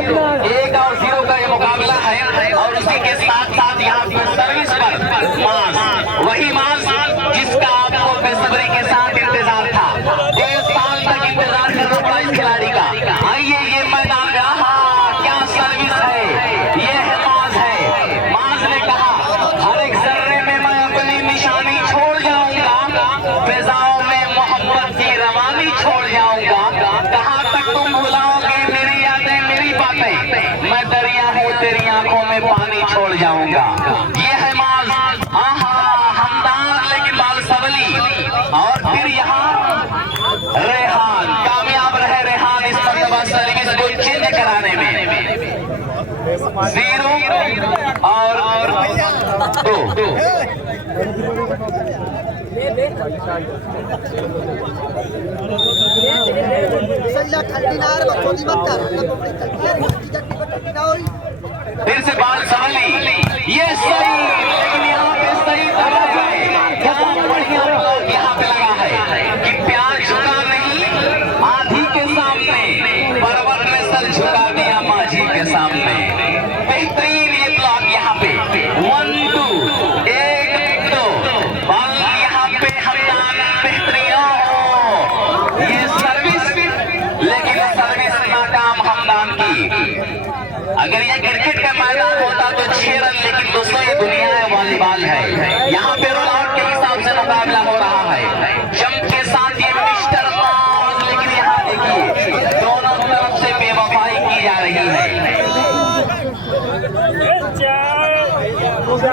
1 और 0 का ये मुकाबला है। और उसी के साथ साथ यहाँ पर सर्विस पर मास, वही मास जिसका आपको बेसब्री के साथ इंतजार था। 1 साल तक इंतजार करना पड़ा इस खिलाड़ी का। आइए ये मैदान में, क्या सर्विस है, ये है मास है। मास ने कहा हर एक जर्रे में मैं अपनी निशानी छोड़ जाऊंगा, फिजाओं में मोहब्बत की रवानी छोड़ जाऊंगा। कहाँ तक तुम भुलाओगे मेरी यादें मेरी बातें, मैं दरिया हूँ तेरी आंखों में पानी छोड़ जाऊंगा। ये है मास, हमदार लेकिन बाल सबली। और फिर यहाँ रेहान, कामयाब रहे रेहान इस मरतबा सर्विस को चेंज कराने में। 0 और 2। फिर से बाल संभली, ये सही, लेकिन यहाँ पे सही लगा है। क्या बढ़िया ब्लॉक यहाँ पे लगा है कि प्यार झुका नहीं आधी के सामने, पर्वत ने सर झुका दिया माझी के सामने। बेहतरीन ये ब्लॉक यहाँ पे 1 2 1 2 बाल यहाँ पे हमदान बेहतरीन। ये सर्विस, लेकिन सर्विस नाकाम हमदान की। अगर ये क्रिकेट का मैदान होता तो 6 रन, लेकिन दोस्तों ये दुनिया है, वॉलीबॉल है। यहाँ पे रोल आउट के हिसाब से मुकाबला हो रहा है। जंप के साथ ये मिस्टर मास, लेकिन यहाँ देखिए दोनों तरफ से बेवफाई की जा रही है।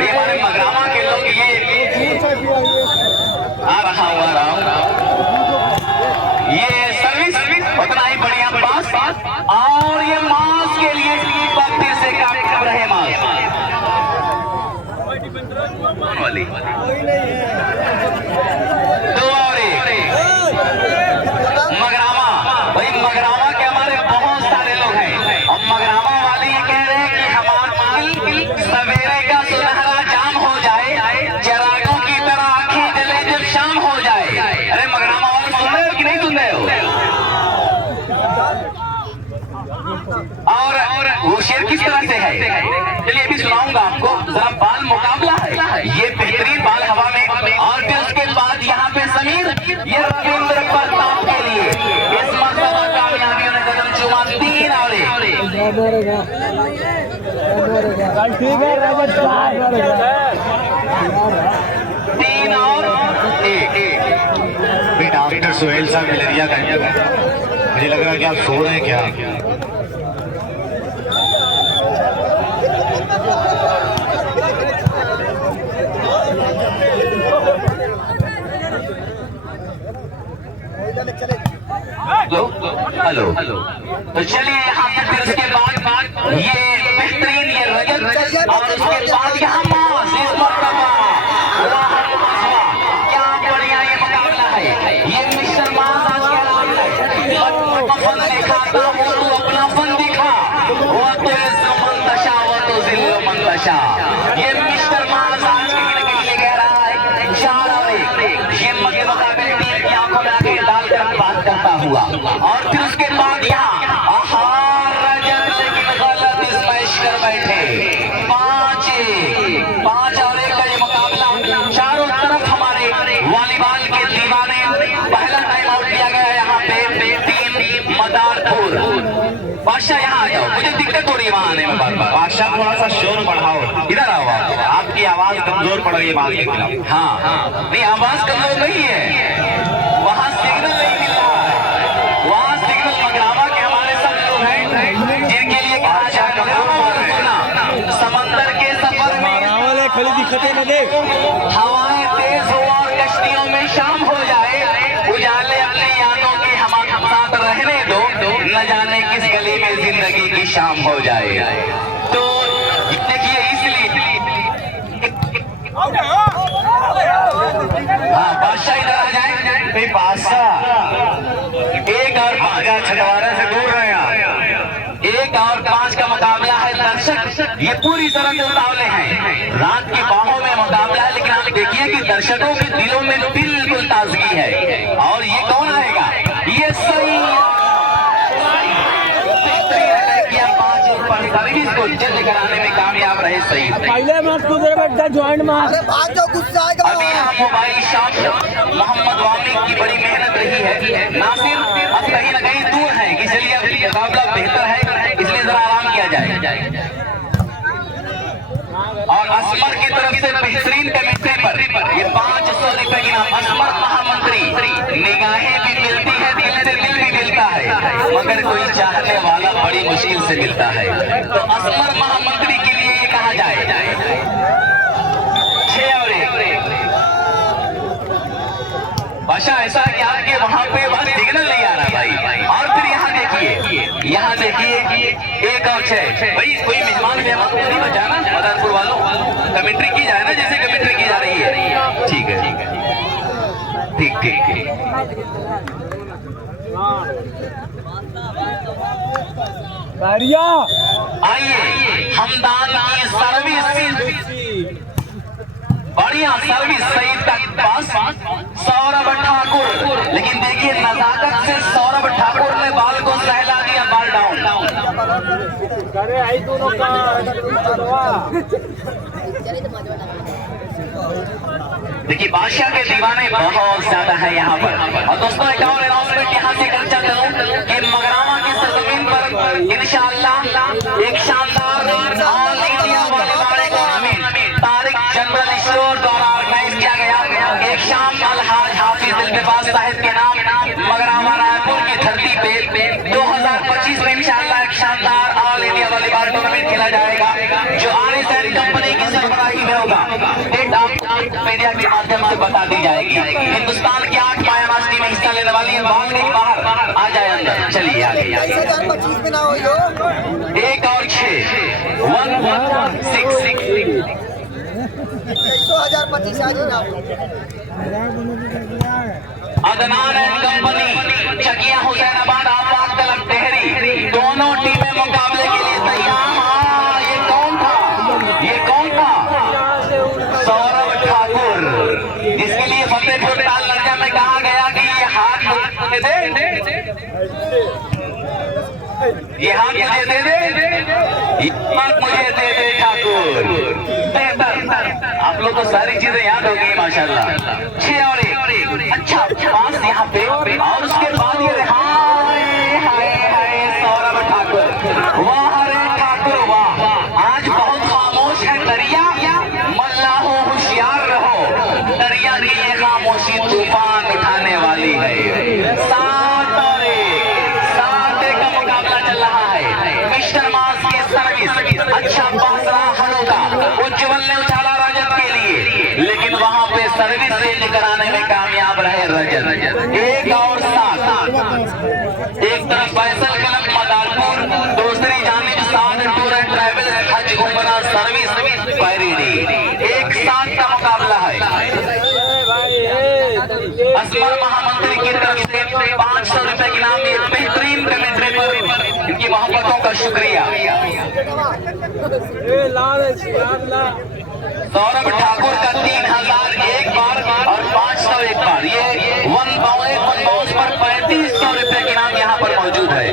हमारे मगरामा के लोग ये आ रहा ये सर्विस उतना ही बढ़िया पास। और ये मास के लिए फिर से काम रहे मास वाली 2 और 1 मगरामा। भाई मगरामा के हमारे बहुत सारे लोग हैं। और मगरामा वाले ये कह रहे हैं कि हमारा सवेरे का सुनहरा जाम हो जाए, चिरागों की तरह आंखें जले जब शाम हो जाए। अरे मगरामा वाले सुन रहे हो कि नहीं सुन रहे हो? और वो शेर किस तरह से है, चलिए अभी सुनाऊंगा आपको। जरा बाल मुकाबला है, ये बेहतरीन बाल हवा में। और फिर उसके बाद यहाँ पे समीर, ये रविंद्र प्रताप के लिए इस मरतबा कामयाबियों ने कदम चुमा। 3 और 1 बेटा डॉक्टर सुहेल साहब मलेरिया का, मुझे लग रहा है कि आप सो रहे हैं क्या? हेलो तो चलिए यहाँ पे फिर उसके बाद ये बेहतरीन ये रजत, और उसके बाद यहाँ मास। इस मरतबा क्या बढ़िया ये मुकाबला है। ये मिस्टर मास आज कह रहा है फन दिखाता वो तू अपना फन दिखा, वो तो मंतशा वो तो जिल्लो मंतशा। ये मिस्टर मास आज के लिए कह रहा है 4 और 1। ये मुकाबले टीम की आंखों में आके डालकर बात करता हुआ। और फिर उसके बाद यहाँ रजत, लेकिन गलत स्मैश कर बैठे। 5 और 1 का ये मुकाबला। चारों तरफ हमारे वॉलीबॉल के दीवाने। पहला टाइम आउट दिया गया है यहाँ पे टीम मदारपुर। बादशाह यहाँ आ जाओ, मुझे दिक्कत हो रही है वहाँ आने में बार-बार। बादशाह थोड़ा सा शोर बढ़ाओ, इधर आओ आप। आपकी आवाज कमजोर पड़ रही है बात के खिलाफ। हाँ नहीं आवाज कमजोर नहीं है, वहाँ सिग्नल नहीं मिल रहा है। वहाँ सिग्नल मगरामा के हमारे सब लोग हैं जिनके लिए कहा जाता है समंदर के सफर में हवाएं तेज हो और कश्तियों में शाम हो जाए, उजाले अपनी यादों के हमारे साथ रहने दो, न जाने किस गली में जिंदगी की शाम हो जाए। तो देखिए इसलिए हाँ बादशाह इधर आ जाए। बादशाह 1 और 5 छठवारा से दूर रहे। 1 और 5 का मुकाबला है। दर्शक ये पूरी तरह से उतावले हैं। रात की बाहों में मुकाबला है, लेकिन आप देखिए कि दर्शकों के दिलों में बिल्कुल ताजगी है। और ये कौन आएगा? ये सही 5 सर्विस को जज कराने में कामयाब रहे। सही पहले मत कुदरे बेटा ज्वाइंट मार। अरे भाग जाओ, गुस्सा आएगा। अभी यहाँ मोबाइल शॉप मोहम्मद वामी की बड़ी मेहनत रही है। नासिर अब कहीं न कहीं दूर है, इसलिए अब मुकाबला बेहतर है, इसलिए जरा आराम किया जाए। और असमर की तरफ से बेहतरीन कमेटी पर ये 500 रुपए की नाम। असमर महामंत्री, निगाहें भी मिलती है, दिल से दिल भी मिलता है, मगर कोई चाहने वाला बड़ी मुश्किल से मिलता है। तो असमर महामंत्री के लिए ये कहा जाए 6 और 1। भाषा ऐसा है कि आपके वहां पे बस सिग्नल नहीं आ रहा भाई। और फिर यहाँ देखिए 1 और 6। भाई कोई मेहमान मेहमान को नहीं बचाना, मदनपुर वालों कमेंट्री की जाए ना, जैसे कमेंट्री की जा रही है। ठीक है, ठीक। आइए, हमदान की सर्विस, बढ़िया सर्विस सही तक पास सौरभ ठाकुर। लेकिन देखिए नजाकत से सौरभ ठाकुर ने बाल को सहला दिया, बाल डाउन। अरे आई दोनों का देखिए बादशाह के दीवाने बहुत ज्यादा है यहाँ पर। और दोस्तों एक और अनाउंसमेंट यहाँ से कर चलता हूँ कि मगरामा की सरजमीन पर इंशाअल्लाह एक शानदार all India volleyball tournament Tariq general store द्वारा ऑर्गेनाइज किया गया। एक शाम अलहाज हाफिज इल्तिफात साहिब के नाम मगरामा रायपुर की धरती पे 2025 में इंशाअल्लाह एक शानदार ऑल इंडिया वॉलीबॉल टूर्नामेंट खेला जाएगा, जो आरएसएन कंपनी की सरबराही में होगा। डेट मीडिया के माध्यम से बता दी जाएगी। हिंदुस्तान की 8 पायाबाज टीमें हिस्सा लेने वाली है। बाल नहीं बाहर आ जाए अंदर। चलिए आगे 25 में ना हो जो 1 और 6 116 125 आज ना हो। अदनान एंड कंपनी चकिया हुसैनाबाद आफाक तलब डेहरी, दोनों टीमें मुकाबले के लिए तैयार। हाँ, ये कौन था? सौरभ ठाकुर, जिसके लिए फतेहपुर ताल लड़का में कहा गया कि ये हाथ मुझे दे, ये हाथ मुझे दे दे ठाकुर। बेहतर, आप लोग को सारी चीजें याद हो गई माशाल्लाह। 6 और 1। अच्छा पास यहाँ पे, और उसके बाद ये हाय सौरभ ठाकुर, वाह रे ठाकुर वाह। आज बहुत खामोश है दरिया, मल्लाहो होशियार रहो, दरिया की ये खामोशी तूफान उठाने वाली है। 7 और 1 का मुकाबला चल रहा है। मिस्टर मास की सर्विस, अच्छा पास रहा हलों का, उज्जवल ने उछाला रजत के लिए, लेकिन वहां पे सर्विस चेंज कराने में कामयाब रहे रजत। 1 और 7। एक तरफ फैसल कलम मदारपुर, दूसरी जानिब साद टूर एंड ट्रैवल हज उमरा सर्विस पैरीडी। 1-7 का मुकाबला है। असमर महामंत्री की तरफ से 500 रुपए की नाम एक बेहतरीन कमेंट्री पर इनकी मोहब्बतों का शुक्रिया। सौरभ ठाकुर का 3000 एक बार और 500 एक बार। ये वन बाउंस पर 3500 रुपए की नाम यहाँ पर मौजूद है।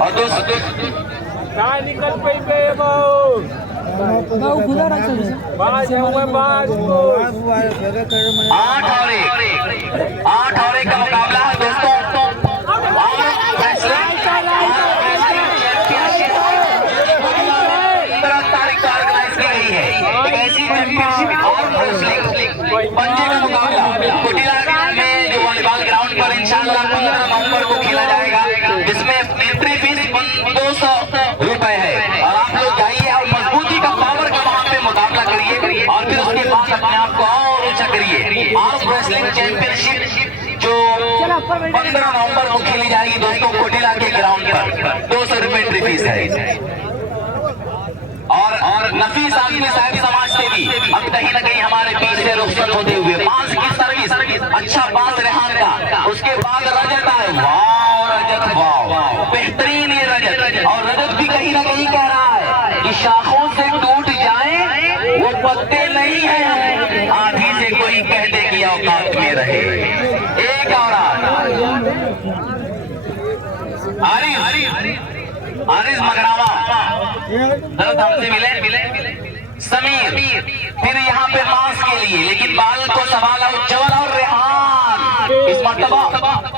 और दोस्तों निकल पे खुला रखा है। 8 और 1 का मुकाबला है दोस्तों। तारीख को ऑर्गेनाइज की गई है एक ऐसी चैंपियनशिप और पंजे का मुकाबला कुटिला में जो वॉलीबॉल ग्राउंड पर इंशाअल्लाह 15 नवंबर को खेला जाएगा, जिसमें एंट्री फीस 200 रुपए है। और आप लोग जाइए और मजबूती का पावर का वहां पे मुकाबला करिए, और फिर उसके बाद अपने आप को और ऊंचा करिए। आर्म रेसलिंग चैंपियनशिप जो 15 नवंबर को खेली जाएगी दोस्तों कोटिला के ग्राउंड पर, 200 रुपए एंट्री फीस है। और नफीस आदमी साहब समाज से भी अब कहीं न कहीं हमारे बीच से रुखसत होते हुए पांच की सर्विस, अच्छा पांच रेहान का, उसके बाद रजत आए। वाह रजत वाह, बेहतरीन ये रजत। और रजत भी कहीं न कहीं कह रहा है कि शाखों से टूट जाए वो पत्ते नहीं है, आधी से कोई कह दे कि औकात में रहे। एक और आरिज मगरावा दर्द हमसे मिले समीर, फिर यहाँ पे मांस के लिए लेकिन बाल को संभाला उज्जवल और रेहान, इस मर्तबा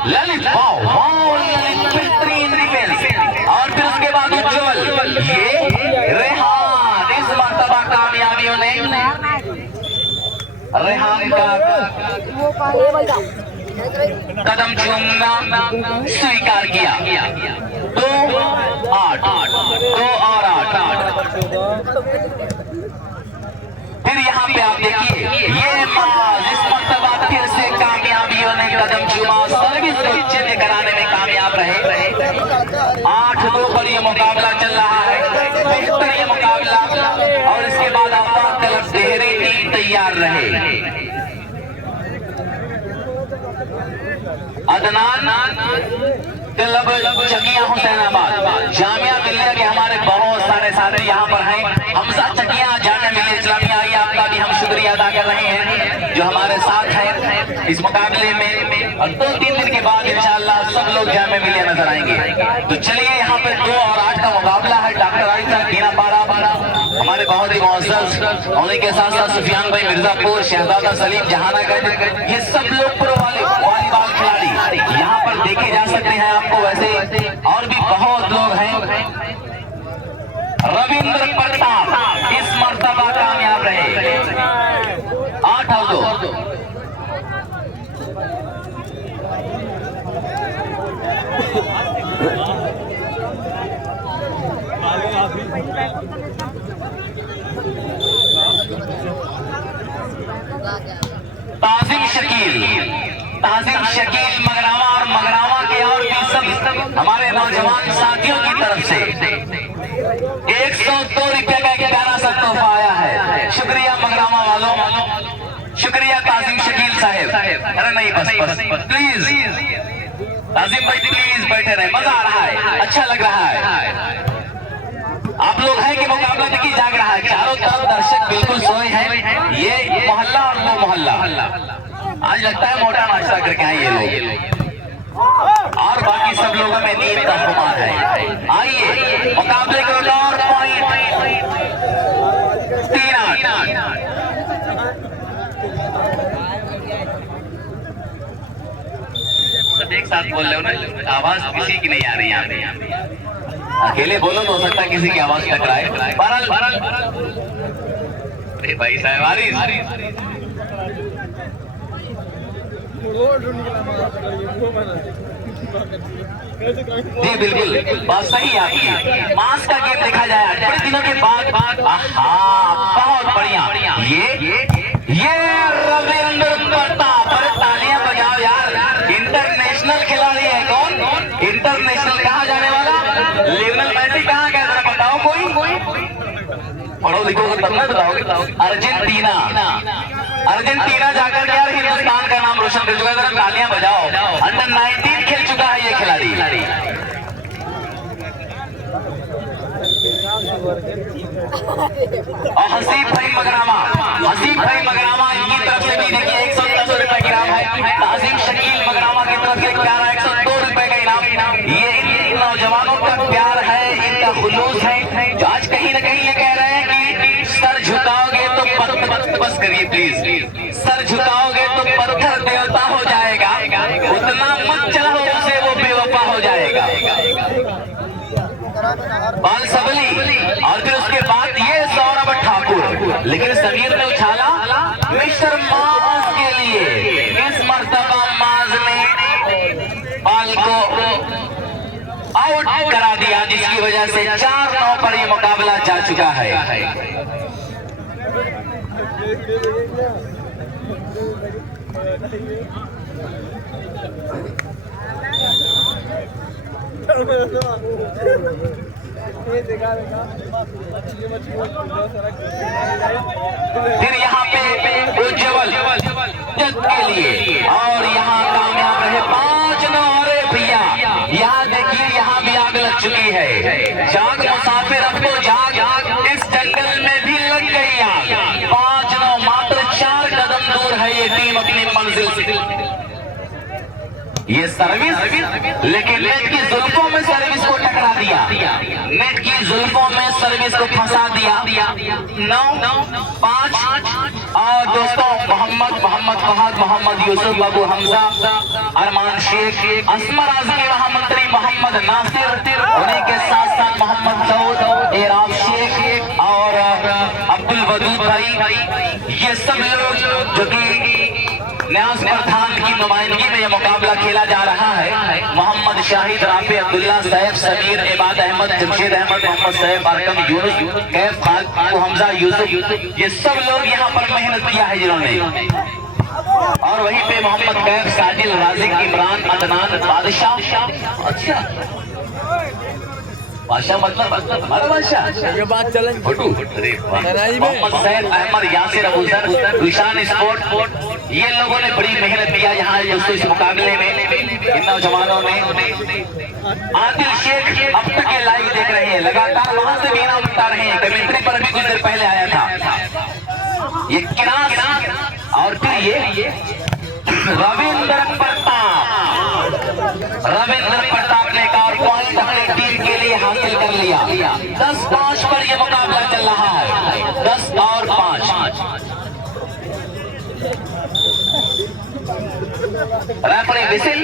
ललित ललित बेहतरीन डिफेंस, और फिर उसके बाद उज्जवल, ये रेहान, इस मर्तबा कामयाबियों ने रेहान का कदम चूमना स्वीकार किया। 2-8 2 और 8। फिर यहाँ पे आप देखिए ये माज, इस मर्तबा फिर से कामयाबियों ने कदम चूमा, सर्विस को चिन्ह कराने में कामयाब रहे। 8-2 पर ये मुकाबला चल रहा है, बेहतर ये मुकाबला, और इसके बाद आप तरफ देहरी टीम तैयार रहे। अदनान क्लब चकिया हुसैनाबाद, जामिया मिलिया के हमारे बहुत सारे साथी यहाँ पर हैं। हमजा चकिया जामिया मिलिया इस्लामिया, आइए आपका भी हम शुक्रिया अदा कर रहे हैं जो हमारे साथ हैं इस मुकाबले में, और 2-3 दिन के बाद इंशाअल्लाह सब लोग जामिया मिलिया नजर आएंगे। तो चलिए यहाँ पे 2 और 8 का मुकाबला है। डॉक्टर आरिफ साहब कीना पारा हमारे बहुत ही मुअज़्ज़ज़, उन्हीं के साथ साथ सुफियान भाई मिर्जापुर, शहजादा सलीम जहानागंज, ये सब लोग प्रो वॉलीबॉल खिलाड़ी यहाँ पर देखे जा सकते हैं आपको। वैसे और भी बहुत लोग हैं। रविंद्र प्रताप इस मर्तबा कामयाब रहे। 8-2 ताजिम शकील मगरावा, और मगरावा के और भी सब हमारे नौजवान साथियों की तरफ से 102 रुपए का एक प्यारा सा तोहफा आया है। शुक्रिया मगरावा वालों, शुक्रिया ताजिम शकील साहब। अरे नहीं बस प्लीज ताजिम भाई प्लीज बैठे रहे, मजा आ रहा है, अच्छा लग रहा है। आप लोग हैं कि मुकाबला देखिए जाग रहा है, चारों तरफ दर्शक बिल्कुल सोए हैं। ये मोहल्ला और वो मोहल्ला, आज लगता है मोटा नाश्ता करके आए ये लोग, और बाकी सब लोगों में नींद का खुमार है। आइए मुकाबले के और पॉइंट 3-8। सब एक साथ बोल रहे हो ना, आवाज किसी की नहीं आ रही यहाँ पे, अकेले बोलो तो हो सकता है किसी की आवाज टकराए। बहरहाल भाई साहब आरिफ जी बिल्कुल बात सही है आपकी। मांस का गेम देखा जाए बड़े दिनों के बाद, बहुत बढ़िया। ये रविंद्र प्रताप, पर तालियां बजाओ यार, इंटरनेशनल खिलाड़ी है। कौन इंटरनेशनल, कहा जाने वाला लियोनेल मेसी कहाँ गया जरा बताओ कोई, पढ़ो लिखोगे तब ना बताओगे। अर्जेंटीना जाकर यार हिंदुस्तान का नाम रोशन कर चुका है, जरा तालियां बजाओ। अंडर 19 खेल चुका है ये खिलाड़ी। और हसीब भाई मगरामा इनकी तरफ से भी देखिए 110 रुपए का इनाम है। ताजिम शकील मगरामा की तरफ से प्यारा 102 रुपए का इनाम। ये इन नौजवानों का प्यार है, इनका खुलूस है, जो आज कहीं ना कहीं ये कह रहे हैं कि सर झुकाओगे तो बस करिए प्लीज, सर झुकाओगे तो पत्थर देवता हो जाएगा, उतना मत चाहो उसे वो बेवफा हो जाएगा। बाल सबली, और फिर उसके बाद ये सौरभ ठाकुर, लेकिन समीर ने उछाला मिस्टर माज के लिए। इस मर्तबा माज ने बाल को आउट करा दिया, जिसकी वजह से 4-9 पर ये मुकाबला जा चुका है। फिर यहाँ पे उज्जवल के लिए, और यहाँ कामयाब रहे 5-9। अरे भैया यहाँ देखिए, यहाँ भी आग लग चुकी है। जाग मुसाफिर अब तो जाग, इस ये सर्विस, लेकिन नेट की जुल्फों में सर्विस को टकरा दिया, नेट की जुल्फों में सर्विस को फंसा दिया। 9-5 और दोस्तों मोहम्मद फहद, मोहम्मद यूसुफ, अबू हमजा, अरमान शेख, असमर आजमी महामंत्री मोहम्मद नासिर, उन्हीं के साथ साथ मोहम्मद सऊद, एराब शेख और अब्दुल वदूद भाई, ये सब लोग जो कि न्यास प्रधान की नुमाइंदगी में यह मुकाबला खेला जा रहा है। मोहम्मद शाहिद, राफी, अब्दुल्ला, सैफ, समीर, इबाद अहमद, जमशेद अहमद, मोहम्मद सैफ, अरकम, यूनुस, कैफ, खालिद, हमजा, यूसुफ, ये सब लोग यहाँ पर मेहनत किया है जिन्होंने। और वहीं पे मोहम्मद कैफ, साजिल, राजिक, इमरान, अदनान, बादशाह, अच्छा बादशाह मतलब हमारा बादशाह, ये बात चले मोहम्मद सैद अहमद, यासिर, अबूजर, रुशान स्पोर्ट, ये लोगों ने बड़ी मेहनत किया यहाँ इस मुकाबले में। इन नौजवानों ने आदिल शेख अब तक के लाइव देख रहे हैं, लगातार वहां से भी इनाम उठा रहे हैं। कमेंट्री पर भी कुछ देर पहले आया था ये किरास, और फिर ये रविंद्र प्रताप ने एक और पॉइंट अपनी टीम के लिए हासिल कर लिया। 10-5 पर यह मुकाबला चल रहा है, 10 और 5। रेफरी विसिल,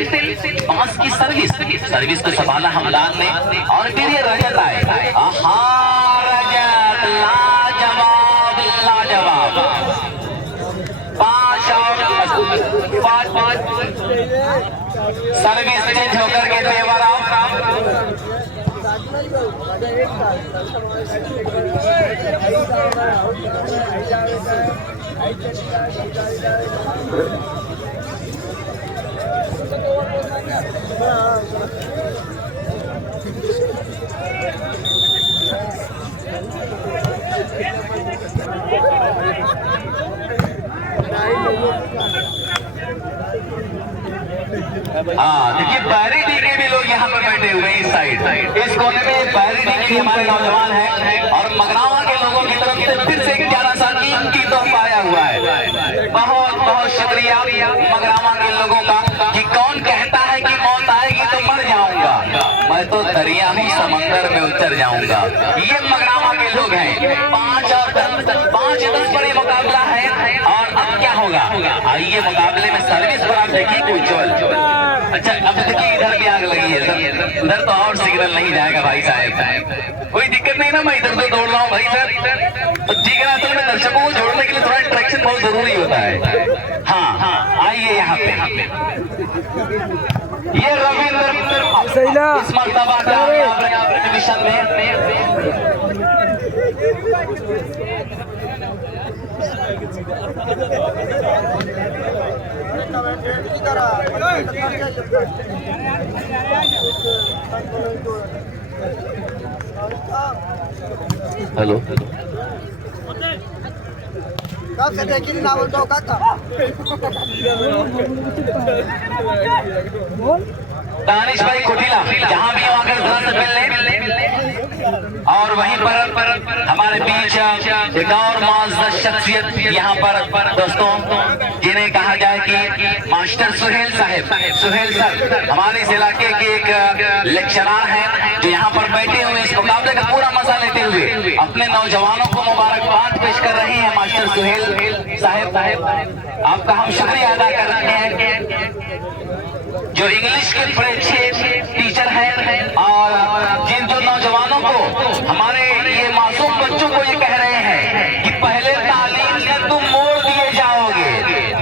पास की सर्विस को संभाला हमदान ने, और फिर ये रजत आए। आहा रजत, लाजवाब 5 सर्विस चेंज होकर के फेवर ऑफ देखिए पैरिडी के भी लोग यहाँ पर बैठे हुए हैं। इस साइड, इस कोने में पैरिडी के हमारे नौजवान हैं, और मगरावा के लोगों की तरफ से फिर से 11 साल की तोहफा आया हुआ है। बहुत बहुत शुक्रिया मगरावा के लोगों का कि कौन कहता है कि मौत आएगी तो मर जाऊंगा, मैं तो दरिया ही समंदर में उतर जाऊंगा। ये मगरावा के लोग हैं। 5-10 पर ये मुकाबला है, और अब क्या होगा? आइए मुकाबले में सर्विस पर आप देखिए कोई चोल। अच्छा अब देखिए इधर भी आग लगी है, उधर तो और सिग्नल नहीं जाएगा भाई साहब। कोई दिक्कत नहीं ना, मैं इधर तो दौड़ रहा हूँ भाई सर। तो ठीक है, असल में दर्शकों को जोड़ने के लिए थोड़ा इंटरेक्शन बहुत जरूरी होता है। हाँ आइए यहाँ पे ये रविंद्र इस मर्तबा का मिशन में हेलो कब से देखी ना बोलता काका दानिश भाई कोठीला जहाँ भी आकर जरा से मिलने, और वहीं पर हमारे बीच एक और मौजूद शख्सियत यहाँ पर दोस्तों, जिन्हें कहा जाए कि मास्टर सुहेल साहब, सुहेल सर हमारे इस इलाके के एक लेक्चरर हैं, जो यहाँ पर बैठे हुए इस मुकाबले का पूरा मजा लेते हुए अपने नौजवानों को मुबारकबाद पेश कर रहे हैं। मास्टर सुहेल साहब, आपका हम शुक्रिया अदा कर रहे हैं, जो इंग्लिश के बड़े अच्छे टीचर हैं, और जिन जो नौजवानों को, हमारे ये मासूम बच्चों को ये कह रहे हैं कि पहले तालीम से तुम मोड़ दिए जाओगे,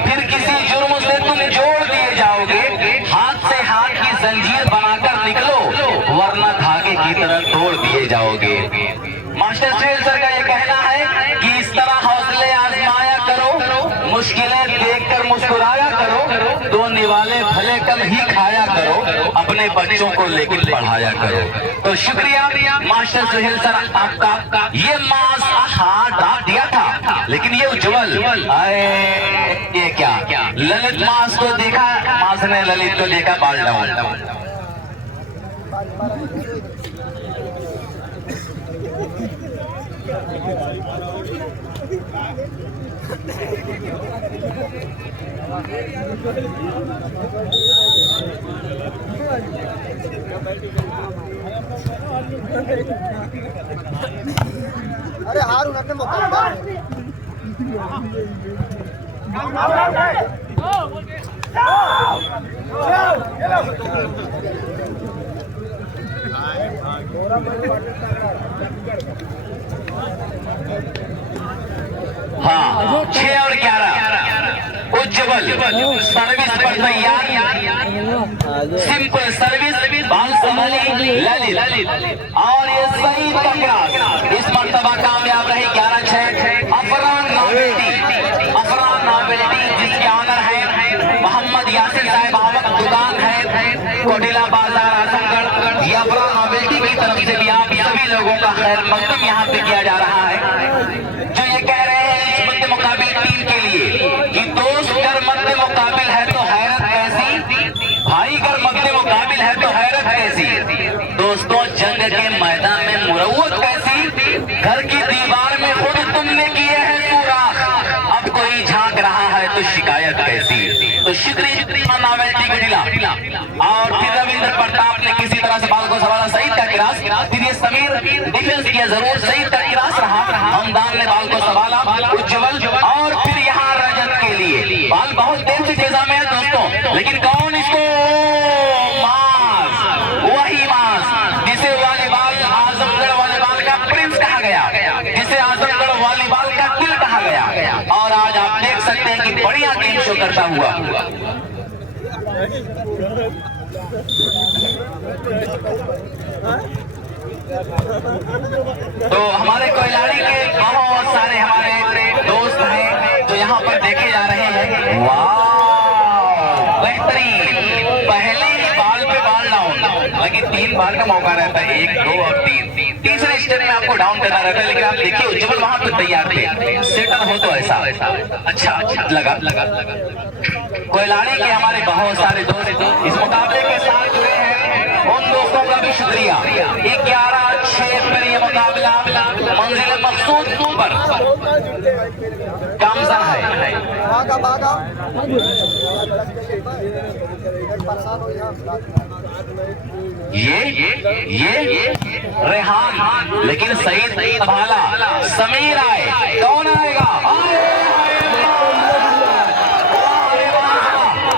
फिर किसी जुर्म से तुम जोड़ दिए जाओगे, हाथ से हाथ की जंजीर बनाकर निकलो, वरना धागे की तरह तोड़ दिए जाओगे। मास्टर सुहेल सर का ये कहना है कि इस तरह हौसले आजमाया करो, मुश्किलें देखकर मुस्कुराया करो, दो निवाले भले कम ही खाया करो, अपने बच्चों को लेकिन पढ़ाया करो। तो शुक्रिया मास्टर सुहेल सर आपका। ये मास डाल दिया था, लेकिन ये उज्जवल ये क्या ललित मास को देखा, मास ने ललित को देखा, बाल डाउन। अरे हारून अपने मुकाबला हाँ 6 और 11 उज्जवल सर्विस पर तैयार, सिंपल सर्विस बाल संभाली ललित और ये सही टकरास इस मर्तबा कामयाब रही 11-6। अफरान नॉवेल्टी जिसके ऑनर है मोहम्मद यासिर साहब आवक दुकान है कोटिला बाजार आजमगढ़। ये अफरान नॉवेल्टी की तरफ से भी आप सभी लोगों का खैर मकदम यहाँ पे किया जा रहा है, जो ये कह रहे हैं इस मध्य मुकाबिल टीम के लिए कि दोस्त अगर मध्य मुकाबिल है तो हैरत कैसी, भाई अगर मध्य मुकाबिल है तो हैरत कैसी। दोस्तों जंग के मैदान में मुरव्वत कैसी, घर की दीवार में खुद तुमने किए हैं सुराख, अब कोई झांक रहा है तो शिकायत कैसी। तो शुक्रिया नॉवेल्टी को दिला और फिर रविंद्र प्रताप ने किसी तरह से बाल को सवाला सही टकरास, फिर ये समीर डिफेंस किया जरूर सही टकरास रहा, हमदान ने बाल को सवाला उज्जवल और फिर यहाँ रजत के लिए बाल बहुत देर से फिजा में है दोस्तों, लेकिन कौन इसको वही मास जिसे वॉलीबॉल आजमगढ़ वॉलीबॉल का प्रिंस कहा गया, जिसे आजमगढ़ वॉलीबॉल का दिल कहा गया। और आज आप देख सकते हैं कि बढ़िया गेम शो करता हुआ तो हमारे कोयलाड़ी के बहुत सारे हमारे दोस्त हैं जो यहाँ पर देखे जा रहे हैं। वाह बेहतरीन, पहले ही बाल पे बाल डाउन, लेकिन 3 बार का मौका रहता है, 1, 2 और 3। तीसरे स्टेप में आपको डाउन करना रहता है, लेकिन आप देखिए उज्जवल वहां पे तैयार थे, सेटल हो तो ऐसा अच्छा लगा। कोयलाड़ी के हमारे बहुत सारे दोस्त इस मुकाबले के साथ जुड़े हैं, उन दोस्तों का भी शुक्रिया। 11-6 पर ये मुकाबला मंजिल मकसूद पर गामजा है। भागा परेशान हो ये रेहान, लेकिन सही संभाला, समीर आए, कौन आएगा?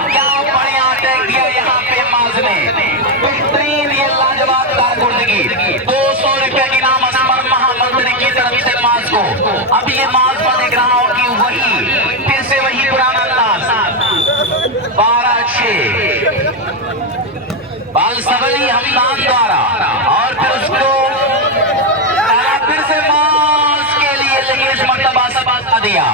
क्या बढ़िया अटैक दिया यहाँ पे माज ने, बेहतरीन ये लाजवाब कारकर्दगी। 200 रुपए की नाम असमर महामंत्री की तरफ से माज को। अब ये माज पर देख रहा हूँ कि वही फिर से वही पुराना अंदाज 12-6 बाल सबली हमदान द्वारा और फिर उसको फिर से मास के लिए, लेकिन इस मर्तबा सबा दिया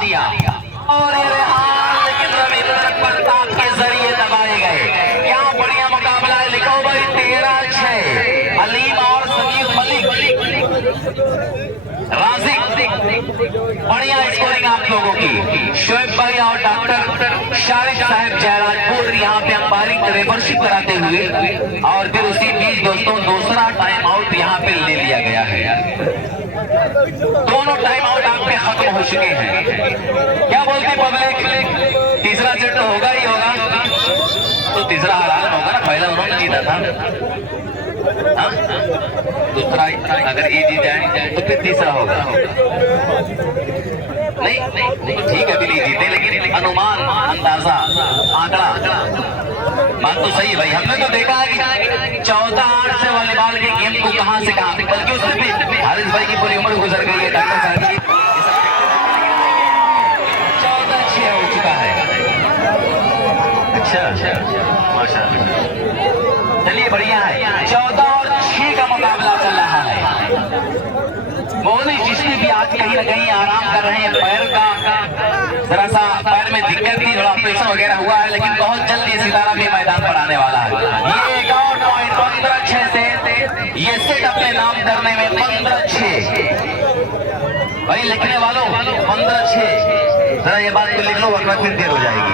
और ये रेहान लेकिन रविंद्र प्रताप के जरिए दबाए गए। क्या बढ़िया मुकाबला है, लिखो भाई 13-6 अलीम और समीर मलिक राजिक, बढ़िया स्कोरिंग आप लोगों की। शोएब भाई और डॉक्टर शारिक साहब जयराजपुर यहाँ पे अंपायरिंग रेफरशिप कराते हुए, और फिर उसी बीच दोस्तों दूसरा टाइम आउट यहाँ पे ले लिया गया है। दोनों टाइम आउट आप पे खत्म हो चुके हैं। क्या बोलती पब्लिक? तीसरा सेट तो होगा ही होगा, तो तीसरा हराम होगा ना, पहला उन्होंने जीता था। दूसरा अगर ये जीत जाए तो फिर तीसरा होगा। नहीं ठीक है, भी नहीं जीते, लेकिन अनुमान, अंदाजा, आंकड़ा बात तो सही भाई। हमने तो देखा है कि 14-8 से वॉलीबॉल के गेम को कहां से कहां, बल्कि उससे भी हारिस भाई की पूरी उम्र गुजर गई है, डॉक्टर साहब की 14-6 हो चुका है। अच्छा माशाल्लाह, चलिए बढ़िया है। 14-6 का मुकाबला चल रहा है। मोहनी जिसने भी आज कहीं ना कहीं आराम कर रहे हैं, पैर का जरा सा पैर में दिक्कत थी, थोड़ा ऑपरेशन वगैरह हुआ है, लेकिन बहुत जल्द ये सितारा भी मैदान पर आने वाला है। ये एक और पॉइंट 15-6 से ये सेट अपने नाम करने में 15-6 भाई लिखने वालों 15-6, जरा ये बात को लिख लो वरना फिर देर हो जाएगी।